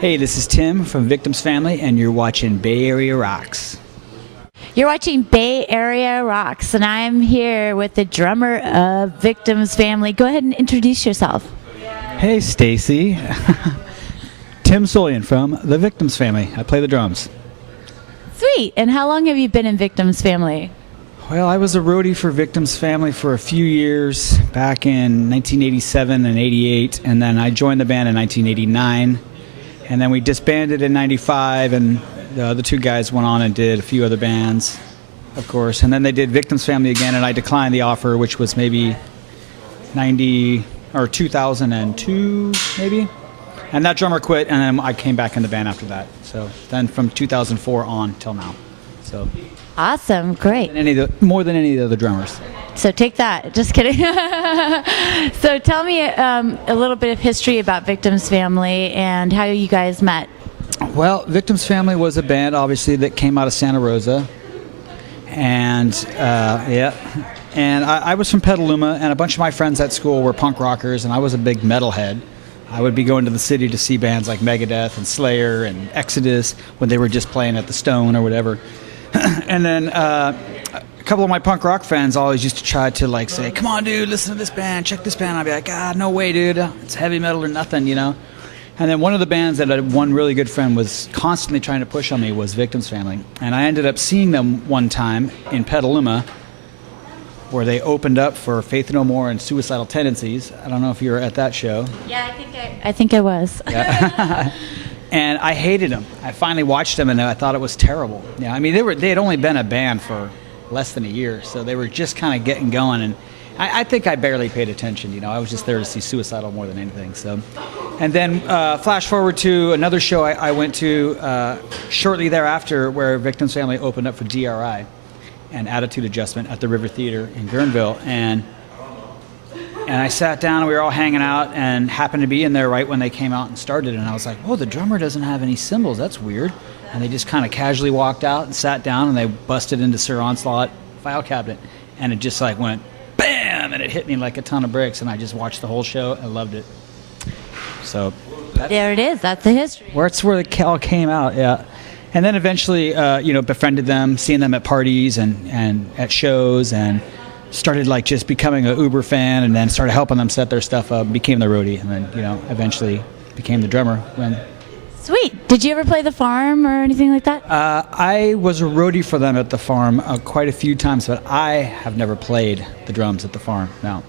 Hey, this is Tim from Victims Family, and you're watching Bay Area Rocks. You're watching Bay Area Rocks, and I'm here with the drummer of Victims Family. Go ahead and introduce yourself. Hey, Stacy. Tim Solyan from the Victims Family. I play the drums. Sweet. And how long have you been in Victims Family? Well, I was a roadie for Victims Family for a few years back in 1987 and 88, and then I joined the band in 1989, and then we disbanded in 95, and the other two guys went on and did a few other bands, of course, and then they did Victims Family again, and I declined the offer, which was maybe 90 or 2002, maybe, and that drummer quit, and then I came back in the band after that. So then from 2004 on till now. So awesome, great. More than any of the other drummers. So take that. Just kidding. So tell me a little bit of history about Victims Family and how you guys met. Well, Victims Family was a band, obviously, that came out of Santa Rosa. And, and I was from Petaluma, and a bunch of my friends at school were punk rockers, and I was a big metalhead. I would be going to the city to see bands like Megadeth and Slayer and Exodus when they were just playing at the Stone or whatever. And then a couple of my punk rock friends always used to try to like say, "Come on, dude, listen to this band, check this band." I'd be like, "Ah, no way, dude. It's heavy metal or nothing, you know." And then one of the bands that one really good friend was constantly trying to push on me was Victims Family. And I ended up seeing them one time in Petaluma, where they opened up for Faith No More and Suicidal Tendencies. I don't know if you were at that show. Yeah, I think I was. Yeah. And I hated them. I finally watched them, and I thought it was terrible. Yeah, I mean, they had only been a band for less than a year, so they were just kind of getting going. And I think I barely paid attention. You know, I was just there to see Suicidal more than anything. So, and then flash forward to another show I went to shortly thereafter, where Victims Family opened up for DRI and Attitude Adjustment at the River Theater in Guerneville, and I sat down, and we were all hanging out, and happened to be in there right when they came out and started, and I was like, "Whoa, the drummer doesn't have any cymbals, that's weird." And they just kind of casually walked out and sat down, and they busted into Sir Onslaught file cabinet, and it just like went bam, and it hit me like a ton of bricks, and I just watched the whole show and loved it. So there it is, that's the history. That's where it all came out, yeah. And then eventually, befriended them, seeing them at parties and at shows, and started like just becoming an Uber fan, and then started helping them set their stuff up, became the roadie, and then, eventually became the drummer. Sweet. Did you ever play the farm or anything like that? I was a roadie for them at the farm quite a few times, but I have never played the drums at the farm, no.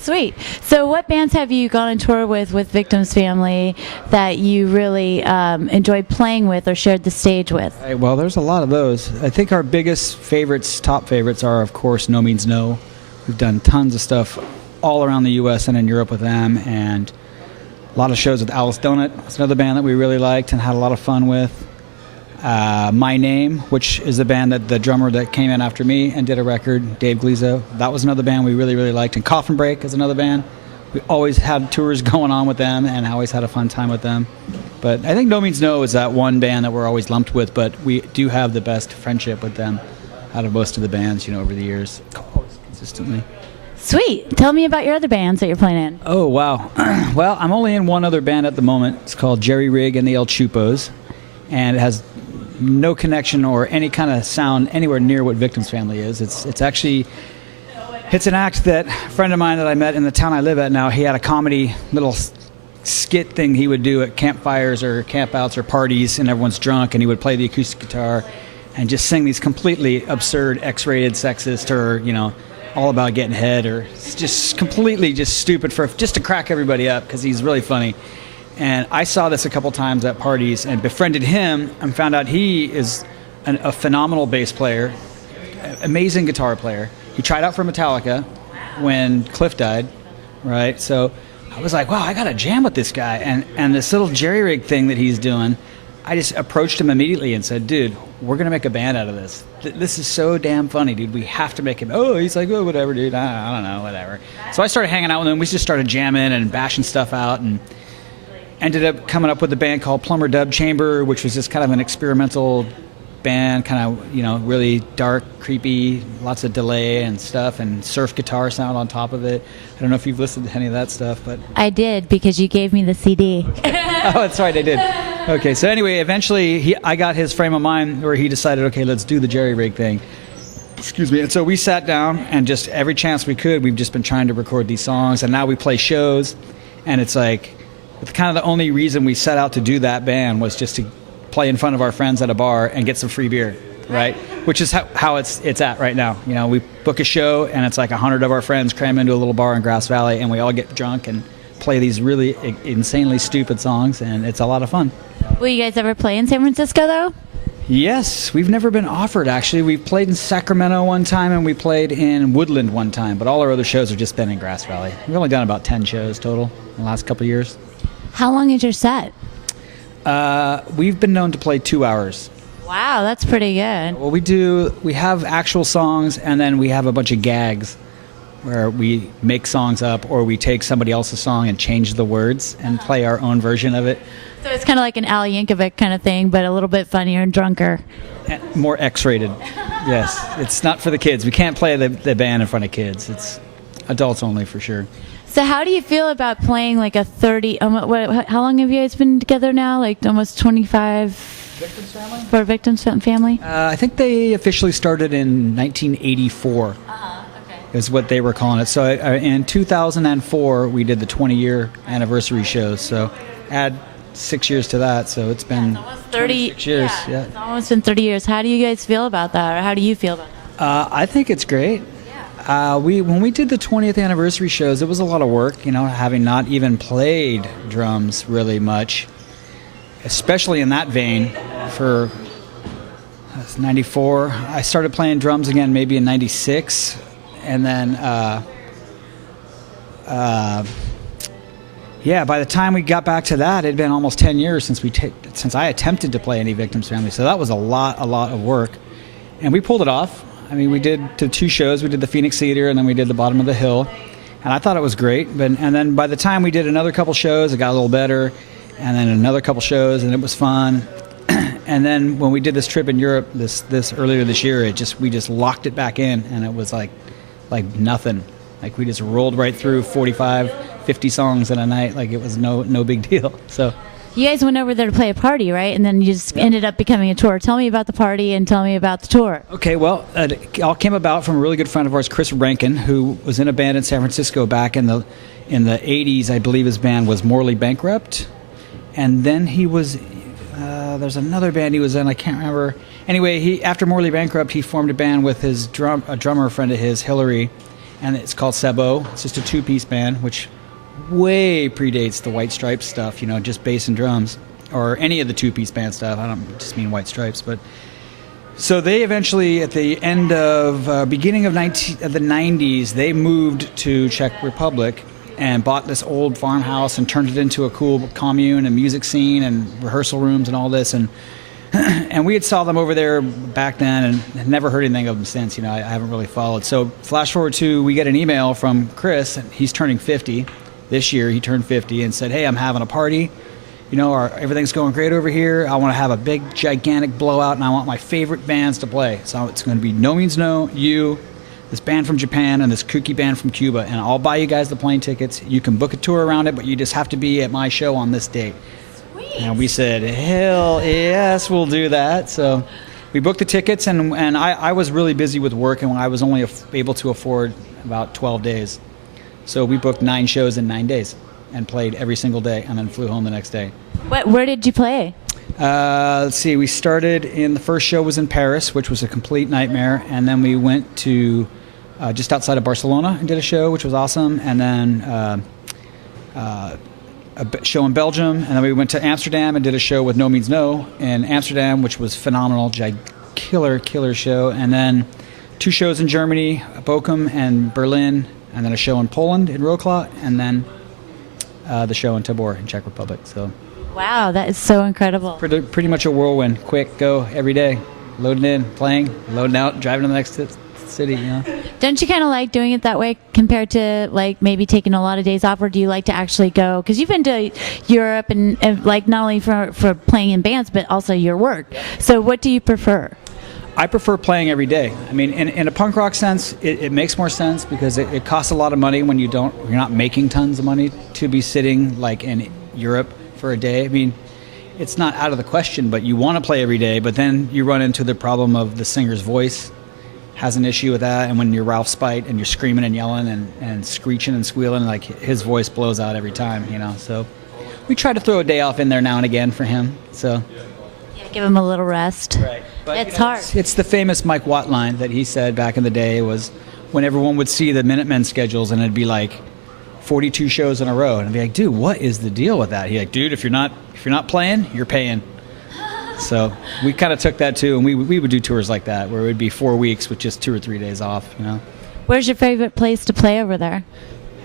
Sweet. So what bands have you gone on tour with Victims Family that you really enjoyed playing with or shared the stage with? Well, there's a lot of those. I think our biggest top favorites are, of course, No Means No. We've done tons of stuff all around the U.S. and in Europe with them, and a lot of shows with Alice Donut. It's another band that we really liked and had a lot of fun with. My Name, which is the band that the drummer that came in after me and did a record, Dave Glizzo. That was another band we really, really liked. And Coffin Break is another band. We always had tours going on with them, and I always had a fun time with them. But I think No Means No is that one band that we're always lumped with, but we do have the best friendship with them out of most of the bands, over the years, consistently. Sweet. Tell me about your other bands that you're playing in. Oh, wow. Well, I'm only in one other band at the moment. It's called Jerry Rig and the El Chupos, and it has no connection or any kind of sound anywhere near what Victims Family is. It's an act that a friend of mine that I met in the town I live at now, he had a comedy little skit thing he would do at campfires or campouts or parties, and everyone's drunk, and he would play the acoustic guitar and just sing these completely absurd X-rated sexist or, all about getting head, or just completely just stupid just to crack everybody up, because he's really funny. And I saw this a couple times at parties and befriended him and found out he is a phenomenal bass player, amazing guitar player. He tried out for Metallica when Cliff died, right? So I was like, wow, I got to jam with this guy. And this little jerry rig thing that he's doing, I just approached him immediately and said, dude, we're going to make a band out of this. This is so damn funny, dude. We have to make it. Oh, he's like, oh, whatever, dude. I don't know, whatever. So I started hanging out with him. We just started jamming and bashing stuff out, and ended up coming up with a band called Plumber Dub Chamber, which was just kind of an experimental band, kind of, really dark, creepy, lots of delay and stuff, and surf guitar sound on top of it. I don't know if you've listened to any of that stuff, but I did, because you gave me the CD. Oh, that's right, I did. Okay, so anyway, eventually I got his frame of mind where he decided, okay, let's do the jerry rig thing. Excuse me. And so we sat down, and just every chance we could, we've just been trying to record these songs, and now we play shows, and it's like, it's kind of the only reason we set out to do that band was just to play in front of our friends at a bar and get some free beer, right? Which is how it's at right now. We book a show, and it's like 100 of our friends cram into a little bar in Grass Valley, and we all get drunk and play these really insanely stupid songs, and it's a lot of fun. Will you guys ever play in San Francisco, though? Yes, we've never been offered, actually. We've played in Sacramento one time, and we played in Woodland one time, but all our other shows have just been in Grass Valley. We've only done about 10 shows total in the last couple of years. How long is your set? We've been known to play 2 hours. Wow, that's pretty good. Well, we have actual songs, and then we have a bunch of gags where we make songs up, or we take somebody else's song and change the words and play our own version of it. So it's kind of like an Al Yankovic kind of thing, but a little bit funnier and drunker. And more X-rated. Yes, it's not for the kids. We can't play the band in front of kids. It's adults only for sure. So how do you feel about playing like a 30, how long have you guys been together now? Like almost 25? Victims Family? For Victims Family? I think they officially started in 1984. Okay. Is what they were calling it. So in 2004, we did the 20-year anniversary shows. So add 6 years to that. So it's been almost 30 years. Yeah, it's almost been 30 years. How do you guys feel about that? Or how do you feel about that? I think it's great. When we did the 20th anniversary shows, it was a lot of work, having not even played drums really much, especially in that vein. For 94, I started playing drums again maybe in 96, and then by the time we got back to that, it had been almost 10 years since I attempted to play any Victims Family. So that was a lot of work, and we pulled it off. I mean, we did the 2 shows. We did the Phoenix Theater, and then we did the Bottom of the Hill, and I thought it was great. And then by the time we did another couple shows, it got a little better, and then another couple shows, and it was fun. And then when we did this trip in Europe this earlier this year, we just locked it back in, and it was like nothing. Like we just rolled right through 45, 50 songs in a night. Like it was no big deal. So. You guys went over there to play a party, right? And then you just ended up becoming a tour. Tell me about the party and tell me about the tour. Okay, well, it all came about from a really good friend of ours, Chris Rankin, who was in a band in San Francisco back in the 80s. I believe his band was Morally Bankrupt. And then he was, there's another band he was in, I can't remember. Anyway, after Morally Bankrupt, he formed a band with a drummer friend of his, Hillary, and it's called Sebo. It's just a 2-piece band, which way predates the White Stripes stuff, just bass and drums, or any of the 2-piece band stuff. I don't just mean White Stripes, but so they eventually, at the end of beginning of the 90s, they moved to Czech Republic and bought this old farmhouse and turned it into a cool commune and music scene and rehearsal rooms and all this, and we had saw them over there back then and had never heard anything of them since. I haven't really followed. So flash forward to, we get an email from Chris, and he's turning 50. This year, he turned 50 and said, hey, I'm having a party. Everything's going great over here. I want to have a big, gigantic blowout, and I want my favorite bands to play. So it's going to be No Means No, you, this band from Japan, and this kooky band from Cuba. And I'll buy you guys the plane tickets. You can book a tour around it, but you just have to be at my show on this date. Sweet. And we said, hell yes, we'll do that. So we booked the tickets, and I was really busy with work, and I was only able to afford about 12 days. So we booked 9 shows in 9 days and played every single day and then flew home the next day. Where did you play? Let's see. We started the first show was in Paris, which was a complete nightmare. And then we went to just outside of Barcelona and did a show, which was awesome. And then a show in Belgium. And then we went to Amsterdam and did a show with No Means No in Amsterdam, which was phenomenal. Killer show. And then 2 shows in Germany, Bochum and Berlin. And then a show in Poland, in Wrocław, and then the show in Tabor, in Czech Republic. So, wow, that is so incredible. Pretty much a whirlwind. Quick, go, every day. Loading in, playing, loading out, driving to the next city, Don't you kind of like doing it that way compared to like maybe taking a lot of days off, or do you like to actually go? Because you've been to Europe and like not only for playing in bands, but also your work. So what do you prefer? I prefer playing every day. I mean, in a punk rock sense, it makes more sense because it costs a lot of money when you're not making tons of money to be sitting like in Europe for a day. I mean, it's not out of the question, but you want to play every day, but then you run into the problem of the singer's voice has an issue with that, and when you're Ralph Spite and you're screaming and yelling and screeching and squealing, like his voice blows out every time, you know. So we try to throw a day off in there now and again for him. So Yeah, give him a little rest. right, but It's hard. It's the famous Mike Watt line that he said back in the day was when everyone would see the Minutemen schedules and it'd be like 42 shows in a row, and I'd be like, dude, what is the deal with that? He's like, dude, if you're not playing, you're paying. So we kind of took that too, and we would do tours like that where it would be 4 weeks with just 2 or 3 days off, you know. Where's your favorite place to play over there?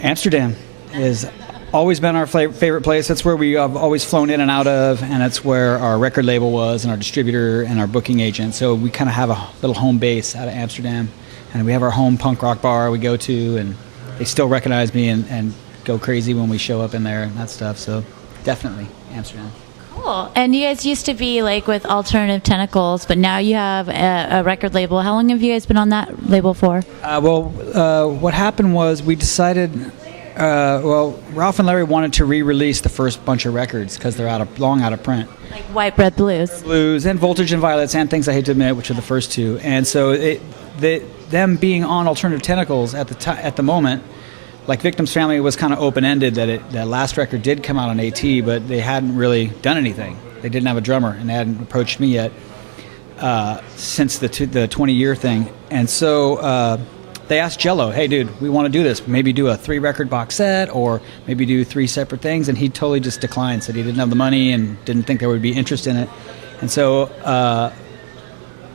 Amsterdam has always been our favorite place. That's where we have always flown in and out of, and that's where our record label was and our distributor and our booking agent. So we kind of have a little home base out of Amsterdam, and we have our home punk rock bar we go to, and they still recognize me and go crazy when we show up in there and that stuff. So definitely Amsterdam. Cool. And you guys used to be like with Alternative Tentacles, but now you have a record label. How long have you guys been on that label for? What happened was we decided, Ralph and Larry wanted to re-release the first bunch of records because they're long out of print. Like White Bread Blues. Blues and Voltage and Violets and Things I Hate to Admit, which are the first two. And so them being on Alternative Tentacles at the moment, like Victim's Family was kind of open-ended that last record did come out on AT, but they hadn't really done anything. They didn't have a drummer, and they hadn't approached me yet since the 20-year thing. And so they asked Jello, hey, dude, we want to do this. Maybe do a 3-record box set or maybe do 3 separate things. And he totally just declined, said he didn't have the money and didn't think there would be interest in it. And so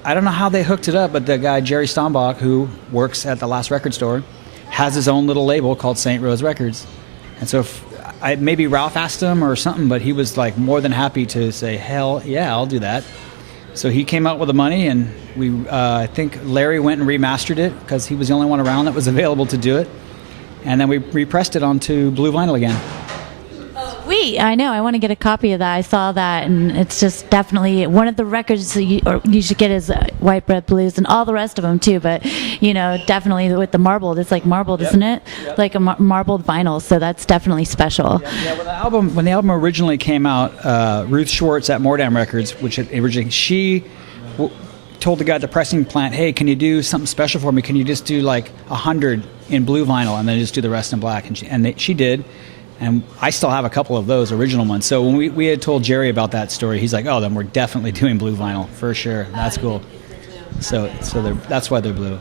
I don't know how they hooked it up, but the guy, Jerry Stombach, who works at the Last Record Store, has his own little label called St. Rose Records. And so maybe Ralph asked him or something, but he was like more than happy to say, hell yeah, I'll do that. So he came out with the money, and I think Larry went and remastered it because he was the only one around that was available to do it. And then we repressed it onto blue vinyl again. Sweet. I know. I want to get a copy of that. I saw that, and it's just definitely one of the records that you should get is White Bread Blues and all the rest of them too. But definitely with the marbled, it's like marbled, Yep. isn't it? Yep. Like a marbled vinyl. So that's definitely special. Yeah, when the album originally came out, Ruth Schwartz at Mordam Records, which originally told the guy at the pressing plant, hey, can you do something special for me? Can you just do like 100 in blue vinyl and then just do the rest in black? And she did. And I still have a couple of those original ones. So when we had told Jerry about that story, he's like, oh, then we're definitely doing blue vinyl for sure. That's cool. So that's why they're blue.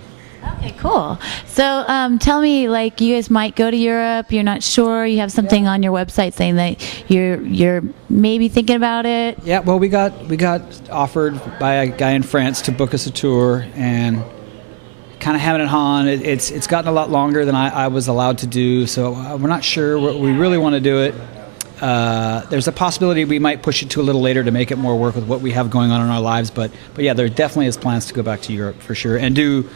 Okay, cool. So tell me, like, you guys might go to Europe. You're not sure. You have something on your website saying that you're maybe thinking about it. Yeah, well, we got offered by a guy in France to book us a tour, and kind of having it on. It's gotten a lot longer than I was allowed to do, so we're not sure we really want to do it. There's a possibility we might push it to a little later to make it more work with what we have going on in our lives, but yeah, there definitely is plans to go back to Europe for sure and do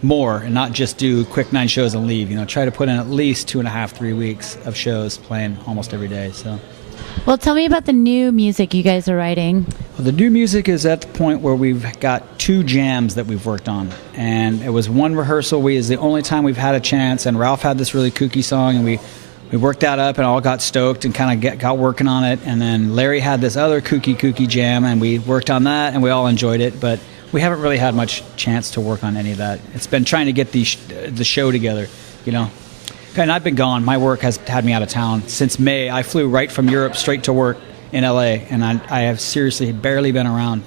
more and not just do quick 9 shows and leave. Try to put in at least 2.5, 3 weeks of shows playing almost every day. So. Well, tell me about the new music you guys are writing. Well, the new music is at the point where we've got 2 jams that we've worked on. And it was one rehearsal. Is the only time we've had a chance. And Ralph had this really kooky song, and we worked that up and all got stoked and kind of got working on it. And then Larry had this other kooky jam, and we worked on that, and we all enjoyed it. But we haven't really had much chance to work on any of that. It's been trying to get the show together, And I've been gone. My work has had me out of town since May. I flew right from Europe straight to work in LA, and I have seriously barely been around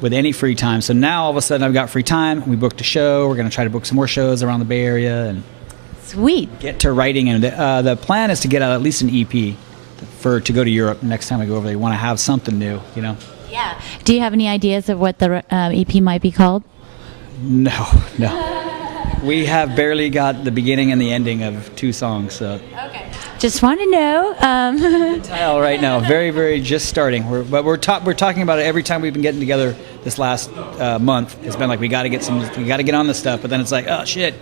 with any free time. So now all of a sudden I've got free time. We booked a show. We're going to try to book some more shows around the Bay Area and Sweet. Get to writing. And the plan is to get out at least an EP to go to Europe next time I go over there. We want to have something new, Yeah. Do you have any ideas of what the EP might be called? No. We have barely got the beginning and the ending of 2 songs, so. Okay. Just want to know. Tile right now, very, very just starting. We're talking about it every time we've been getting together this last month. It's been like we got to get on this stuff, but then it's like, oh shit,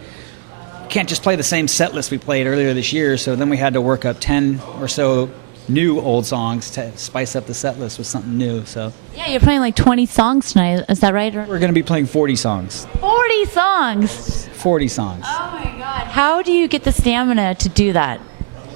can't just play the same set list we played earlier this year. So then we had to work up 10 or so new old songs to spice up the set list with something new. So Yeah, you're playing like 20 songs tonight. Is that right? we're going to be playing 40 songs. 40 songs. 40 songs. Oh my God. How do you get the stamina to do that?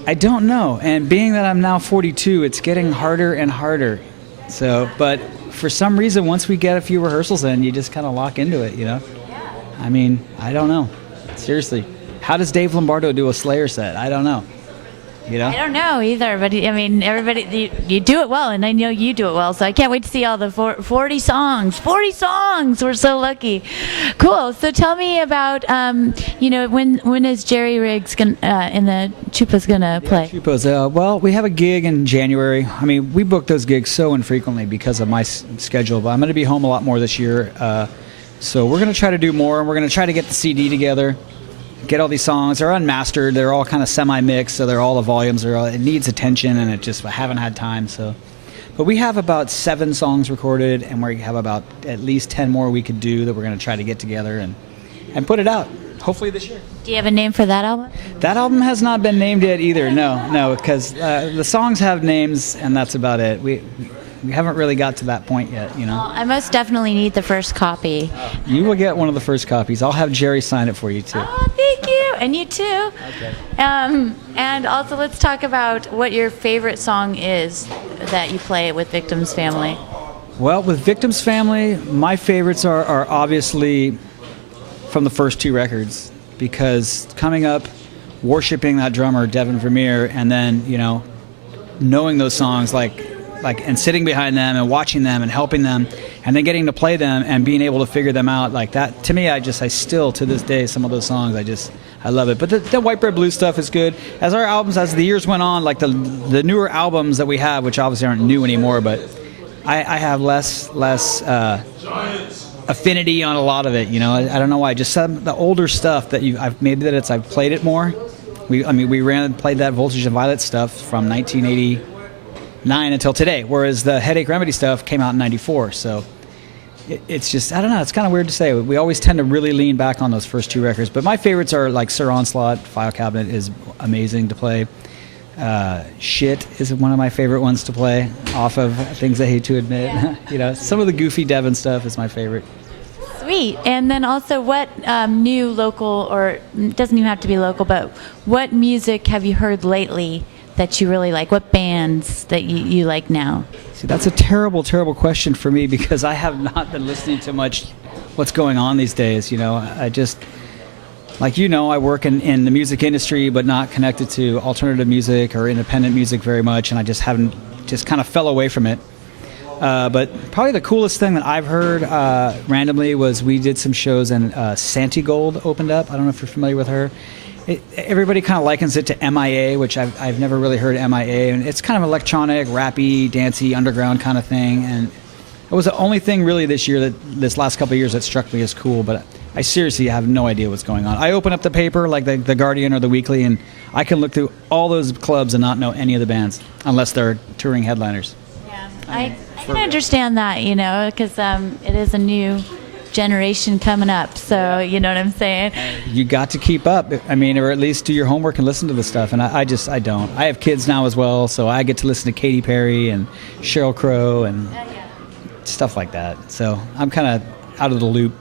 I don't know. And being that I'm now 42, it's getting harder and harder. So, but for some reason, once we get a few rehearsals in, you just kind of lock into it, you know? Yeah. I mean, I don't know. Seriously. How does Dave Lombardo do a Slayer set? I don't know. You know? I don't know either, but I mean, everybody, you do it well, and I know you do it well, so I can't wait to see all the 40 songs. 40 songs! We're so lucky. Cool. So tell me about, when is Jerry Riggs in the Chupas gonna play? Chupas, well, we have a gig in January. I mean, we book those gigs so infrequently because of my schedule, but I'm going to be home a lot more this year. So we're going to try to do more, and we're going to try to get the CD together. Get all these songs. They're unmastered. They're all kind of semi-mixed, so they're all the volumes. It needs attention, and I haven't had time. So, but we have about 7 songs recorded, and we have about at least 10 more we could do that we're going to try to get together and put it out. Hopefully this year. Do you have a name for that album? That album has not been named yet either. No, because the songs have names, and that's about it. We haven't really got to that point yet, you know. Well, I most definitely need the first copy. You will get one of the first copies. I'll have Jerry sign it for you too. Oh, thank you, and you too. Okay. And also, let's talk about what your favorite song is that you play with Victim's Family. Well, with Victim's Family, my favorites are obviously from the first 2 records, because coming up, worshiping that drummer, Devin Vermeer, and then, you know, knowing those songs and sitting behind them and watching them and helping them and then getting to play them and being able to figure them out like that, to me, I still to this day, some of those songs, I love it. But the White Bread Blues stuff is good. As our albums, as the years went on, like the newer albums that we have, which obviously aren't new anymore, but I have less affinity on a lot of it, you know. I don't know why. Just some the older stuff that I've played it more. We played that Voltage and Violet stuff from 1989 until today, whereas the Headache Remedy stuff came out in 94. So it's just, I don't know, it's kind of weird to say. We always tend to really lean back on those first 2 records, but my favorites are like Sir Onslaught. File Cabinet is amazing to play. Shit is one of my favorite ones to play off of Things I Hate to Admit. Yeah. You know, some of the goofy Devon stuff is my favorite. Sweet. And then also, what new local, or it doesn't even have to be local, but what music have you heard lately that you really like? What bands that you like now? See, that's a terrible, terrible question for me, because I have not been listening to much what's going on these days. You know, I just, like, you know, I work in the music industry, but not connected to alternative music or independent music very much, and I just kind of fell away from it. But probably the coolest thing that I've heard randomly was we did some shows, and Santi Gold opened up. I don't know if you're familiar with her. Everybody kind of likens it to MIA, which I've never really heard MIA, and it's kind of electronic, rappy, dancey, underground kind of thing. And it was the only thing really this last couple of years that struck me as cool. But I seriously have no idea what's going on. I open up the paper like the Guardian or the Weekly, and I can look through all those clubs and not know any of the bands unless they're touring headliners. Yeah, I can understand that, you know, because it is a new generation coming up, so you know what I'm saying. You got to keep up. I mean, or at least do your homework and listen to the stuff. And I don't. I have kids now as well, so I get to listen to Katy Perry and Sheryl Crow and stuff like that. So I'm kind of out of the loop.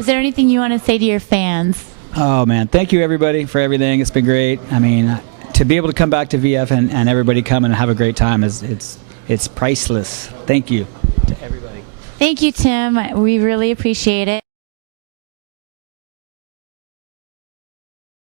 Is there anything you want to say to your fans? Oh man, thank you everybody for everything. It's been great. I mean, to be able to come back to VF and everybody come and have a great time it's priceless. Thank you to everybody. Thank you, Tim. We really appreciate it.